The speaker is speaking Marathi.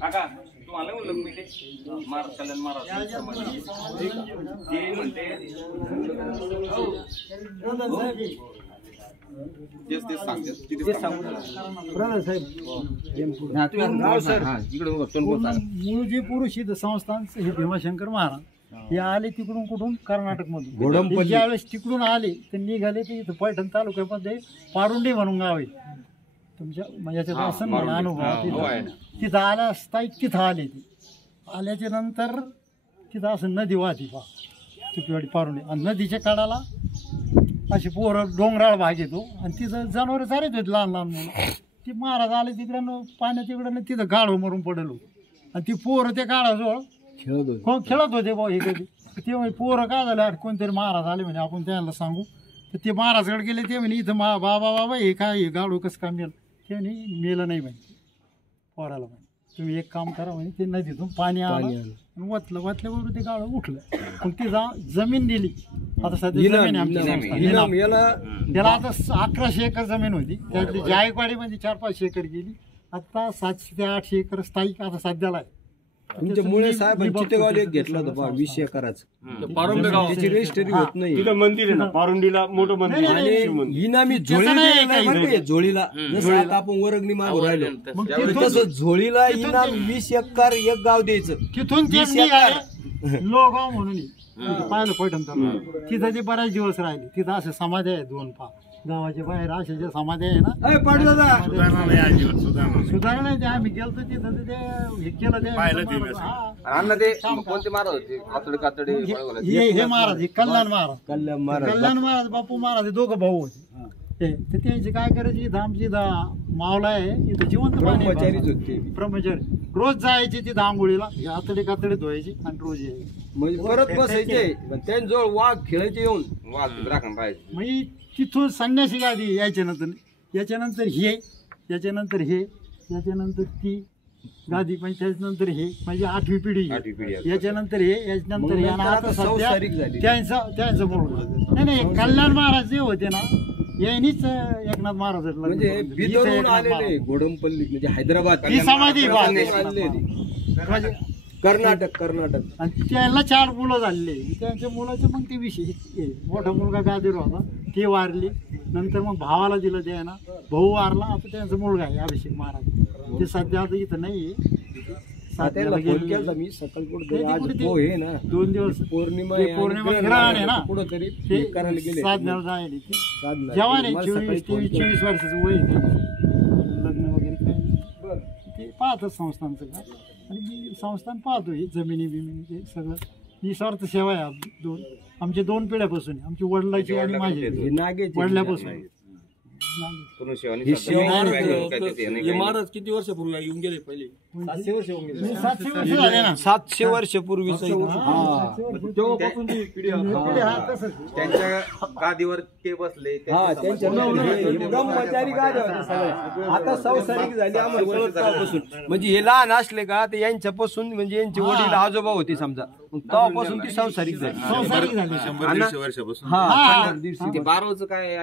काका तुम्हाला बोललो मी ते कल्याण महाराज ते म्हणते मूळजी पुरुष संस्थान हे भीमाशंकर महाराज हे आले तिकडून कुठून कर्नाटक मधून ज्यावेळेस तिकडून आले तर निघाले ते इथं पैठण तालुक्यामध्ये पारुंडी म्हणून गाव आहे तुमच्या याच्यात असं अनुभव तिथं आल्या स्थायिक तिथं आले ते आल्याच्या नंतर तिथं असं नदी वाहती पा तुपीवाडी पारुंडी आणि नदीच्या काढाला अशी पोरं डोंगराळ भाग येतो आणि तिथं जनावर चालत होते लहान लहान मुलं ती महाराज आले तिकडं पाण्या तिकडं तिथं गाढव मरून पडेल आणि ती पोरं त्या गाढाजवळ खेळत होते भाऊ हे कधी ते पोरं काय झालं कोणतरी महाराज आले म्हणे आपण त्यांना सांगू तर ते महाराजकडे गेले ते म्हणे इथं बाबा हे काय हे गाढव कसं काय मेल ते म्हणे मेलं नाही माहिती पोराला म्हणे तुम्ही एक काम करा म्हणे ते नदीतून पाणी आलं वतल्याबरोबर ते गाढव उठलं पण ती जमीन दिली आता सध्या जमीन त्याला आता 1100 एकर जमीन होती त्यातली जायकवाडीमध्ये 4-5 एकर गेली आता 700 ते 800 एकर स्थायिक आता सध्याला आहे तुमच्या मुळे साहेबांनी चितेगावला एक घेतलं होतं बा 20 एकराचं पारुंडी गाव त्याची रजिस्ट्री होत नाही तिथं मंदिर आहे ना पारुंडीला मोठं मंदिर आणि इनामी झोळीला जसं आता आपण वरगणी मागू राहिलो तसं झोळीला इनाम 20 एकर एक गाव द्यायचं तिथून 20 एकर लोगाव म्हणून पाहिलं पैठण तिथं ते बऱ्याच दिवस राहिले तिथं असं समाधी आहे 2 गावाच्या बाहेर अशा ज्या समाधी आहे ना सुधारणा नाही ते आम्ही गेलतो तिथं ते हे केलं ते कोणते महाराज होते हे महाराज कल्याण महाराज बापू महाराज दोघं भाऊ होते ते त्यांचे काय करायचे इथं आमची मावला आहे इथं जिवंत ब्रह्मचारी रोज जायचे तिथं आंघोळीला कातडे धुवायचे आणि रोज यायचे परत बसायचे त्यांच्याजवळ वाघ खेळायचे येऊन वाघ राखण पाहायचे म्हणजे तिथून संन्यासी गादी याच्यानंतर हे याच्यानंतर ती गादी पण त्याच्यानंतर हे म्हणजे 8वी पिढी याच्यानंतर हे याच्यानंतर हे आता सध्या त्यांचं मुलगा नाही कल्याण महाराज जे होते ना यांनीच एकनाथ महाराज म्हणजे घोडमपल्ली म्हणजे हैदराबाद ही समाधी कर्नाटक आणि त्याला 4 मुलं झालेले त्यांच्या मुलाचं मग ते विषय मोठा मुलगा गादीवर होता ते वारले नंतर मग भावाला दिलं ते ना भाऊ वारला आता त्यांचा मुलगा आहे अभिषेक महाराज ते सध्या आता इथं नाही मी सकाळी 2 दिवस पौर्णिमा ग्रहण आहे ना कुठंतरी ते करायला गेले साधण्याला जायले जवान आहे 24 वर्षाचं वय लग्न वगैरे काय ते पाहतात संस्थांचं का आणि मी संस्थान पाहतो हे जमिनी बिमिनी सगळं निस्वार्थ सेवा आहे आमच्या 2 पिढ्यापासून आमची वडिलाची आणि माझी वडिल्यापासून महाराज किती वर्षापूर्वी येऊन गेले पहिले 700 वर्ष झाले ना 700 वर्षापूर्वी त्यांच्या गादीवर ते बसले ब्रह्मचारी आता संसारिक झाली आम्हाला म्हणजे हे लहान असले का ते यांच्यापासून म्हणजे यांचे वडील आजोबा होते समजा तेव्हापासून ती संसारिक झाली 100-150 वर्षापासून 12चं काय